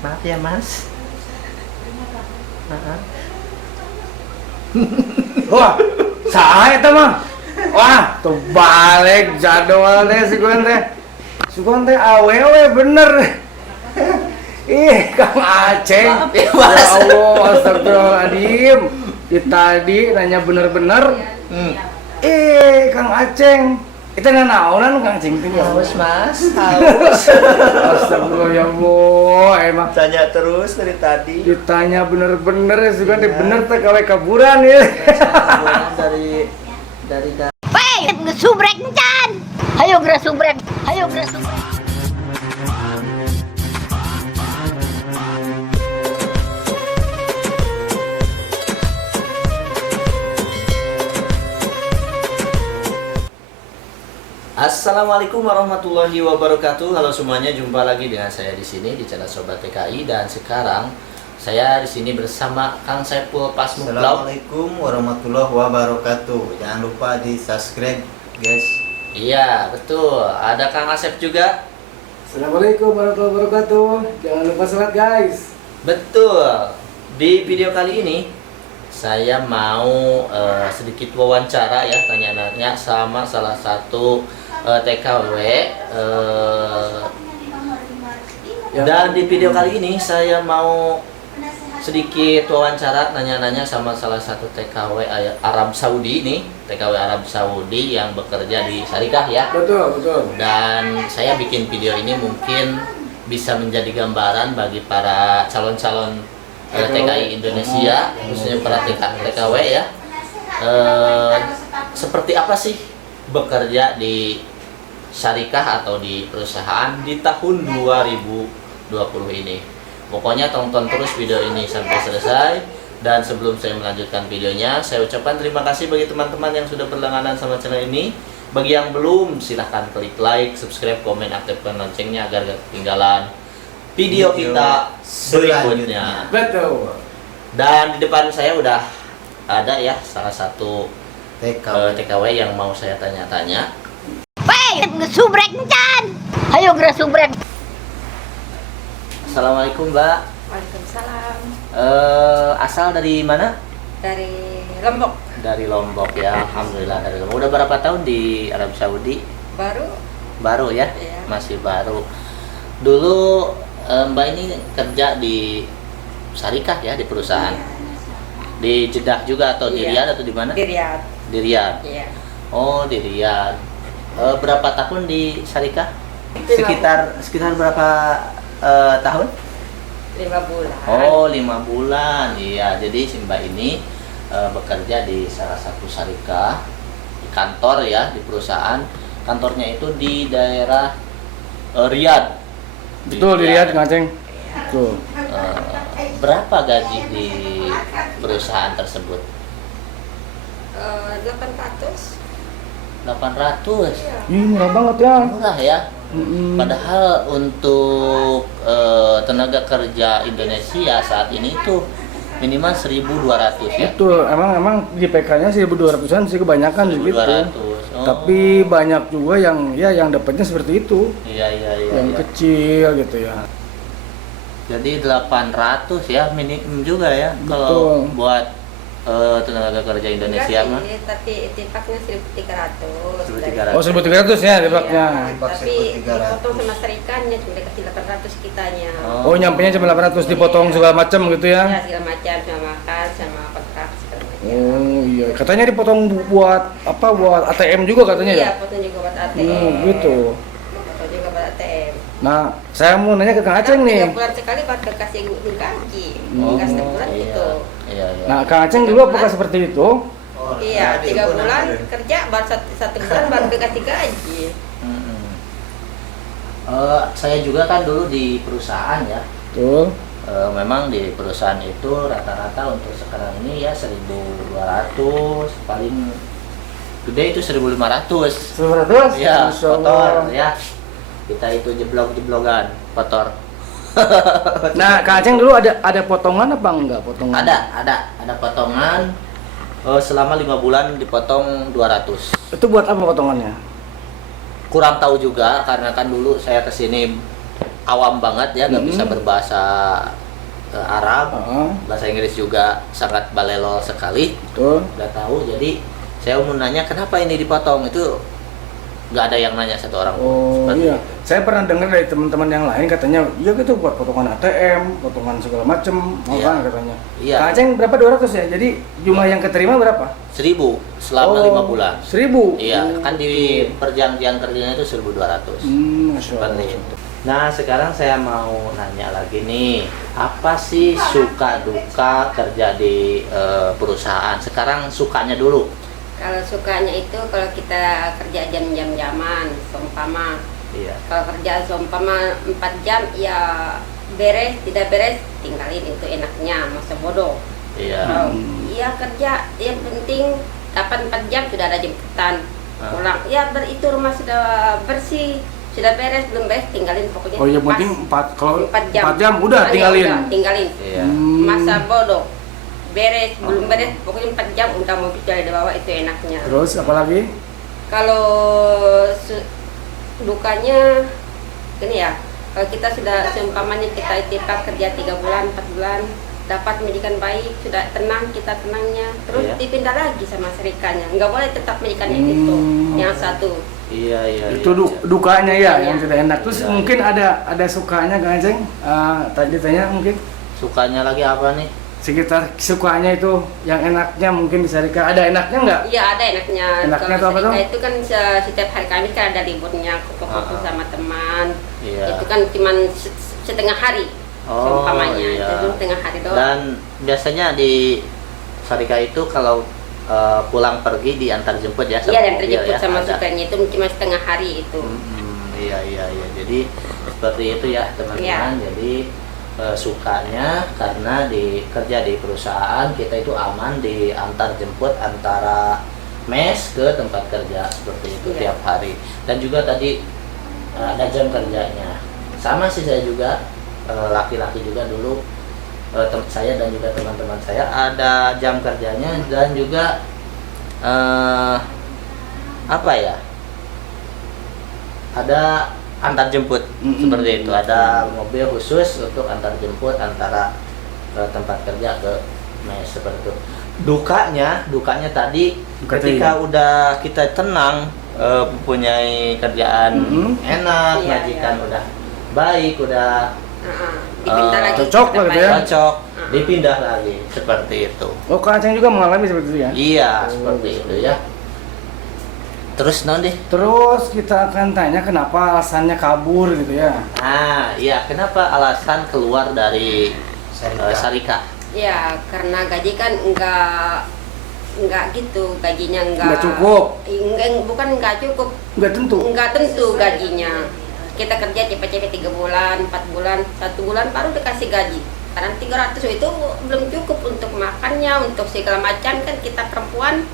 Maaf ya Mas. Wah, saha eta mah? Wah, terbalik jadwalnya si Gon teh. Si Gon teh awewe bener. Ih, Kang Aceng. Maaf ya, Ya Mas. Allah, astagfirullahaladzim. Tadi nanya bener-bener. Kang Aceng. Itu naonan Kang Aceng teh. Haus Mas, haus. Astagfirullah ya Allah, emang Tanya terus dari tadi. ditanya bener-bener ya si Gon teh bener teh gawe kaburan ya. dari Wey, ngesubrek encan. Hayo gerak subrek. Hayo gerak subrek. Assalamualaikum warahmatullahi wabarakatuh. Halo semuanya, jumpa lagi dengan saya di sini di channel Sobat TKI, dan sekarang saya di sini bersama Kang Saiful Pasmublog. Assalamualaikum warahmatullahi wabarakatuh. Jangan lupa di subscribe guys. Iya, betul. Ada Kang Asep juga. Assalamualaikum warahmatullahi wabarakatuh. Jangan lupa sholat guys. Betul. Di video kali ini saya mau sedikit wawancara ya, tanya-tanya sama salah satu TKW. Dan di video kali ini saya mau sedikit wawancara, nanya-nanya sama salah satu TKW Arab Saudi ini, TKW Arab Saudi yang bekerja di Syarikah ya. Betul, betul. Dan saya bikin video ini mungkin bisa menjadi gambaran bagi para calon-calon TKI Indonesia, khususnya para TKW ya. Seperti apa sih bekerja di syarikah atau di perusahaan di tahun 2020 ini. Pokoknya tonton terus video ini sampai selesai. Dan sebelum saya melanjutkan videonya, saya ucapkan terima kasih bagi teman-teman yang sudah berlangganan sama channel ini. Bagi yang belum, silahkan klik like, subscribe, komen, aktifkan loncengnya agar gak ketinggalan video kita berikutnya. Betul. Dan di depan saya udah ada ya salah satu TKW yang mau saya tanya-tanya. Wey, ngesubrek encan. Hayo gerak subrek. Assalamualaikum Mbak. Waalaikumsalam. Asal dari mana? Dari Lombok. Dari Lombok ya. Alhamdulillah dari Lombok. Udah berapa tahun di Arab Saudi? Baru. Baru ya? Iya. Masih baru. Dulu Mbak ini kerja di syarikah ya, di perusahaan. Di Jeddah juga atau di Iya. Riyadh atau di mana? Di Riyadh. Di Riyadh. Iya. Oh, di Riyadh. Berapa tahun di syarikah? 5 Sekitar berapa tahun? 5 bulan. Oh, 5 bulan. Iya, jadi si Mbak ini bekerja di salah satu syarikah, di kantor ya, di perusahaan. Kantornya itu di daerah Riyadh. Betul, dilihat Kang Aceng. Tuh. Berapa gaji di perusahaan tersebut? 800. 800. Ih, murah banget ya. Murah ya. Mm-mm. Padahal untuk tenaga kerja Indonesia saat ini tuh minimal 1.200 ya. Betul, emang di PK-nya 1.200-an sih kebanyakan sih gitu. 1.200. Oh. Tapi banyak juga yang dapatnya seperti itu. Iya. Yang kecil gitu ya. Jadi 800 ya minimum juga ya kalau Betul. buat tenaga kerja Indonesia Enggak mah. sih, tapi tipaknya 1.300. 1.300. Oh, 1.300 ya dapatnya. Tapi 1.300. dipotong sama serikannya cuma dikasih 800 kitanya. Oh, nyampenya cuma 800 dipotong segala macam gitu Ya, ya. segala macam, sama makan, sama kontrak segala macam. Oh, iya. Katanya dipotong buat apa? Buat ATM juga katanya ya? Iya, potong juga buat ATM. Gitu. Potong juga buat ATM. Nah, saya mau nanya ke Kang Aceng nih. 3 bulan sekali baru kasih gaji. Oh, Gas sebulan gitu. Iya. Nah, Kang Aceng dulu apakah seperti itu? Oh, Iya, tadi 3 gua bulan nanya. kerja baru satu bulan baru dikasih gaji. Mm-mm. Saya juga kan dulu di perusahaan ya. Betul. Memang di perusahaan itu rata-rata untuk sekarang ini ya 1.200, paling gede itu 1.500. 1.500? Ya, Masya Allah. kotor ya. Kita itu jeblok-jeblogan, kotor. Nah, Kang Aceng dulu ada potongan apa enggak potongan? Ada potongan. Selama 5 bulan dipotong 200. Itu buat apa potongannya? Kurang tahu juga karena kan dulu saya kesini awam banget ya, nggak bisa Hmm. berbahasa Arab, Heeh, bahasa Inggris juga sangat balelo sekali, betul. nggak tahu. Jadi saya mau nanya kenapa ini dipotong, itu nggak ada yang nanya satu orang pun. Oh Seperti iya, itu. saya pernah dengar dari teman-teman yang lain katanya, iya gitu buat potongan ATM, potongan segala macem, Iya. kan katanya. Iya. Kang Aceng berapa 200 ya? Jadi jumlah yang keterima berapa? 1.000 selama 5 bulan. 1.000. Iya, kan di perjanjian kerjanya itu 1.200. Masya Allah. Seperti itu. Nah, sekarang saya mau nanya lagi nih, apa sih suka duka kerja di perusahaan? Sekarang sukanya dulu. Kalau sukanya itu kalau kita kerja jam-jaman, seumpama Iya. kalau kerja seumpama 4 jam ya beres, tidak beres tinggalin, itu enaknya, masa bodoh. Iya. Kalau iya kerja yang penting dapat 4 jam sudah ada jemputan pulang. Ya itu rumah sudah bersih, sudah beres, belum beres tinggalin pokoknya. Oh iya, pas. penting 4 kalau 4 jam. 4 jam udah Ah, ya tinggalin. udah, tinggalin. Iya. Masa bodoh. Beres, belum beres, pokoknya 4 jam udah mau bicara di bawah, itu enaknya. Terus apa lagi? Kalau dukanya gini ya, kalau kita sudah seumpamanya kita itipak kerja 3 bulan, 4 bulan, dapat pendidikan baik, sudah tenang, kita tenangnya, terus Iya. dipindah lagi sama serikanya, nggak boleh tetap pendidikan yang itu, yang satu. Iya, iya. Itu iya. dukanya ya, Iya. yang tidak enak. Terus Iya. mungkin ada sukanya Kang Aceng? Tadi tanya mungkin Sukanya lagi apa nih? sekitar sukanya itu yang enaknya mungkin bisa ada enaknya nggak? Iya ada enaknya. Enaknya Kalau tuh apa tuh? serika itu kan setiap hari Kamis kan ada liburnya, kumpul-kumpul Ah. sama teman. Iya. Itu kan cuman setengah hari, Oh, seumpamanya, iya. itu setengah hari doang. Dan biasanya di Sarika itu kalau pulang pergi diantar jemput ya sama Iya, dan mobil terjemput ya, sama ada. sukanya itu cuma setengah hari itu. Iya, iya, iya. Jadi seperti itu ya teman-teman. Iya. Jadi sukanya karena kerja di perusahaan kita itu aman, diantar jemput antara mes ke tempat kerja seperti itu Iya. tiap hari. Dan juga tadi ada jam kerjanya. Sama sih saya juga laki-laki juga dulu saya dan juga teman-teman saya ada jam kerjanya dan juga apa ya? Ada antar jemput seperti itu, ada mobil khusus untuk antar jemput antara tempat kerja ke mes seperti itu. Dukanya tadi ketika udah kita tenang, mempunyai kerjaan enak, Iya, majikan iya. udah baik, udah Dipindah lagi cocok ke tempat gitu ya. lain. cocok, dipindah lagi seperti itu. Oh Kang Aceng juga mengalami seperti itu ya? Iya, seperti itu ya. Terus non deh. Terus kita akan tanya kenapa alasannya kabur gitu ya? Nah, iya, kenapa alasan keluar dari Sarika? Ya karena gaji kan enggak gitu, gajinya Nggak cukup. bukan enggak cukup, Nggak tentu. enggak tentu gajinya. Kita kerja cepet-cepet 3 bulan, 4 bulan, 1 bulan baru dikasih gaji. Karena 300 itu belum cukup untuk makannya, untuk segala macam, kan kita perempuan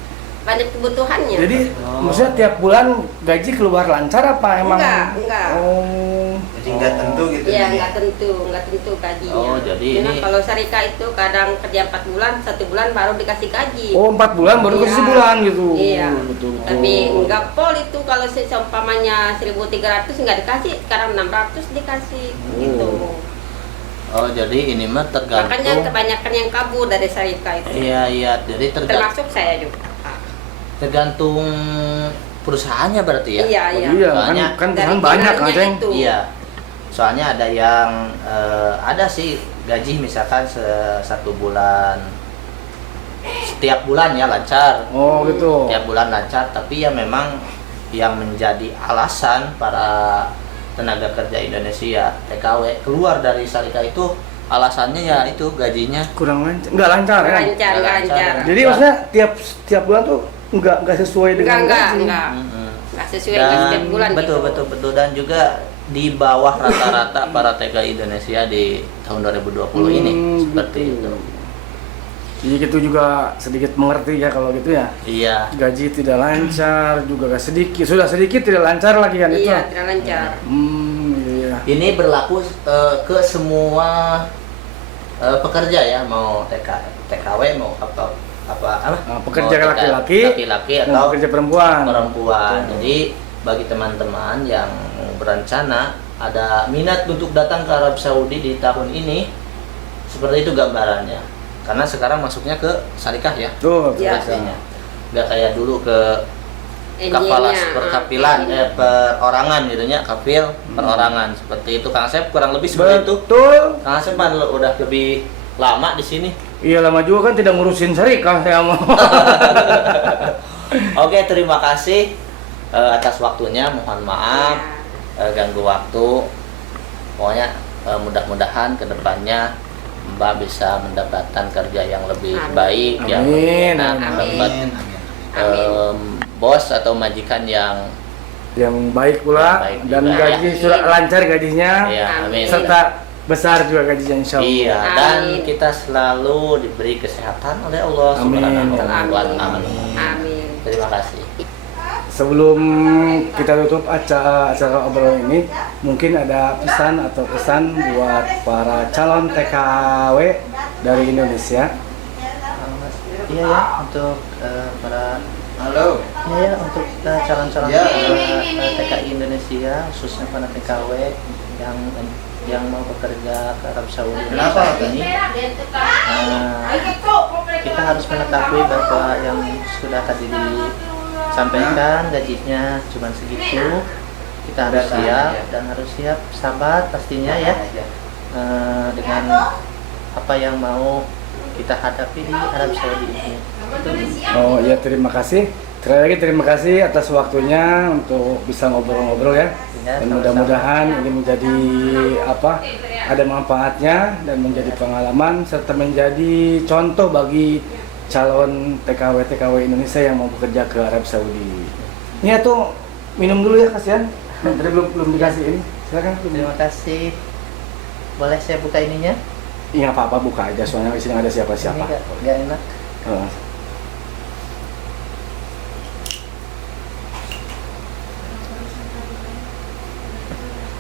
banyak kebutuhannya. Jadi maksudnya tiap bulan gaji keluar lancar apa emang? Enggak. Oh. Jadi nggak tentu gitu. Iya, Jadi. enggak tentu gajinya. Oh, jadi Karena ini- kalau Sarika itu kadang kerja 4 bulan, 1 bulan baru dikasih gaji. Oh 4 bulan baru ke Iya. sebulan gitu. Iya. Betul. Tapi enggak pol itu kalau seumpamanya 1.300 enggak dikasih, sekarang 600 dikasih gitu. Oh, jadi ini mah tergantung. Makanya kebanyakan yang kabur dari Sarika itu. Iya, iya. Jadi Termasuk saya juga. tergantung perusahaannya berarti ya. Iya, Oh, iya. iya Soalnya kan dari perusahaan banyak Kang tinggalnya Aceng. itu. Iya. Soalnya ada yang ada sih gaji misalkan 1 bulan setiap bulan ya lancar. Oh gitu. Tiap bulan lancar, tapi ya memang yang menjadi alasan para tenaga kerja Indonesia TKW keluar dari Sarika itu alasannya ya itu gajinya Kurang lancar. Nggak lancar ya? Lancar, enggak lancar. Jadi maksudnya tiap bulan tuh nggak sesuai dengan gaji. Enggak. Mm-mm. Enggak sesuai dengan setiap bulan betul, gitu. betul dan juga di bawah rata-rata para TKI Indonesia di tahun 2020 ini seperti gitu. itu. Jadi gitu juga sedikit mengerti ya kalau gitu ya. Iya. Gaji tidak lancar juga gak sedikit. Sudah sedikit tidak lancar lagi kan itu. Iya, tidak lancar. Iya. Ini berlaku ke semua pekerja ya, mau TKW mau apa. Nah, pekerja Mau laki-laki dan atau pekerja perempuan. perempuan. Jadi bagi teman-teman yang berencana ada minat untuk datang ke Arab Saudi di tahun ini, seperti itu gambarannya. Karena sekarang masuknya ke syarikah ya, Tuh. Ya. pastinya. Nggak kayak dulu ke kafalah NJ-nya, perkapilan, perorangan gitu nya, kafil perorangan seperti itu. Kang Asep kurang lebih seperti itu. Betul. Kang Asep mah udah lebih lama di sini. Iya lama juga kan tidak ngurusin syarikah saya mau. Oke, terima kasih atas waktunya. Mohon maaf ganggu waktu. Pokoknya mudah-mudahan kedepannya Mbak bisa mendapatkan kerja yang lebih Amin. baik, yang Amin. enak, Amin. dapat Amin. bos atau majikan yang Yang baik pula Yang baik dan juga, gaji ya. sudah lancar gajinya. ya, amin. Serta besar juga gajinya insya Allah. Iya, dan Amin. kita selalu diberi kesehatan oleh Allah Amin. Subhanahu wa Amin. Ta'ala. Amin. Terima kasih. Sebelum kita tutup acara obrolan ini, mungkin ada pesan atau kesan buat para calon TKW dari Indonesia. Iya ya, untuk para Halo. ya untuk calon-calon Ya. TKI Indonesia, khususnya para TKW yang mau bekerja ke Arab Saudi Kenapa? saat ini, kita harus mengetahui bahwa yang sudah tadi disampaikan gajinya cuma segitu. Kita harus siap dan harus siap sabar pastinya ya, dengan apa yang mau kita hadapi di Arab Saudi ini. Oh ya, terima kasih. Sekali lagi terima kasih atas waktunya untuk bisa ngobrol-ngobrol ya. Ya, Dan sama-sama. mudah-mudahan ini menjadi ada manfaatnya dan menjadi pengalaman serta menjadi contoh bagi calon TKW Indonesia yang mau bekerja ke Arab Saudi. Ini tuh minum dulu ya, kasihan. Tadi belum dikasih ini. Silakan. Terima kasih. Boleh saya buka ininya? Iya, apa-apa buka aja soalnya di sini nggak ada siapa-siapa. Ini nggak enak. Oh.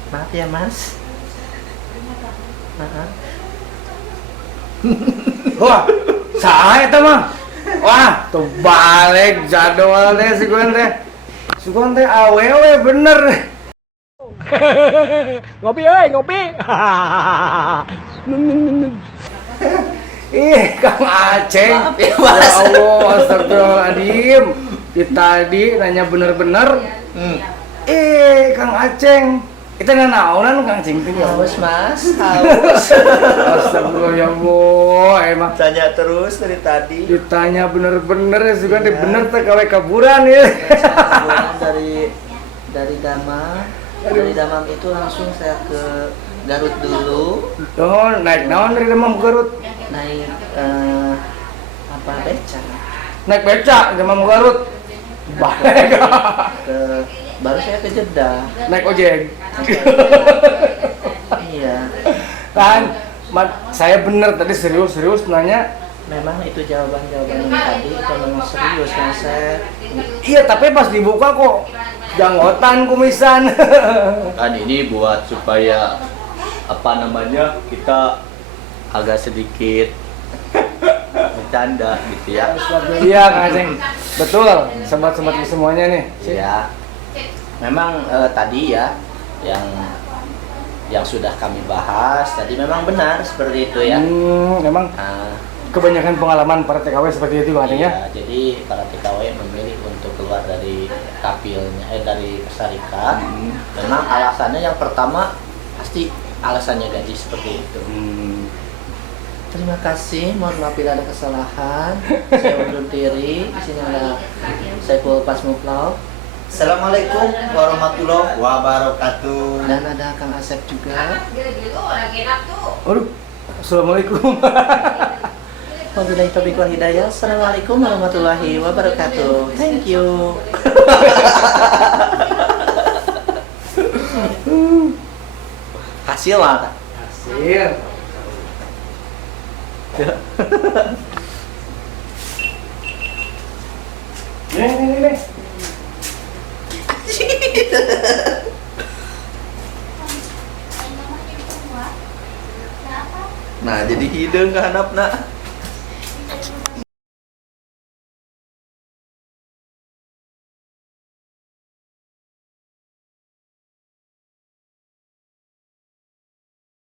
Maaf ya Mas. Maaf. Wah, saya itu mah. Wah, tuh balik jadwalnya si Gwen teh. Si Gwen teh awewe bener. Ngopi euy, ngopi. Ih, Kang Aceng. Maaf ya, Ya Mas. Allah, astagfirullahaladzim. Tadi nanya bener-bener. Kang Aceng. Kita naonan Kang Aceng teh. Haus Mas, haus. Astagfirullah ya Allah, emang Tanya terus dari tadi. ditanya bener-bener ya sih kan bener teh kawe kaburan ya. Kemudian dari Damam. Dari Damam itu langsung saya ke Garut dulu, Oh, naik naon dari Demam Garut. naik apa beca Naik beca Demam Garut. Balik. ke baru saya ke Jeddah. Naik ojek. Iya, Kan saya bener tadi serius nanya. memang itu jawaban-jawaban yang tadi itu memang serius yang saya. Iya, tapi pas dibuka kok janggotan kumisan. Kan ini buat supaya apa namanya kita agak sedikit bercanda gitu ya. Iya, Kang Aceng. Betul, sobat-sobat semuanya nih. Ya, memang tadi ya yang sudah kami bahas tadi memang benar seperti itu ya. Memang Nah, kebanyakan pengalaman para TKW seperti itu Kang Aceng ya. iya, jadi para TKW memilih untuk keluar dari kapilnya, dari syarikat. Memang alasannya yang pertama pasti alasannya gaji seperti itu. Terima kasih, mohon maaf bila ada kesalahan. Saya undur diri. Di sini ada Saiful Pasmuklau Assalamualaikum warahmatullahi wabarakatuh. dan ada Kang Asep juga. Aduh, assalamualaikum. Wabillahi taufiq wal hidayah. Assalamualaikum warahmatullahi wabarakatuh. Thank you. Hasil lah. Hasil. Nih. Nah, jadi hidung ke handapna.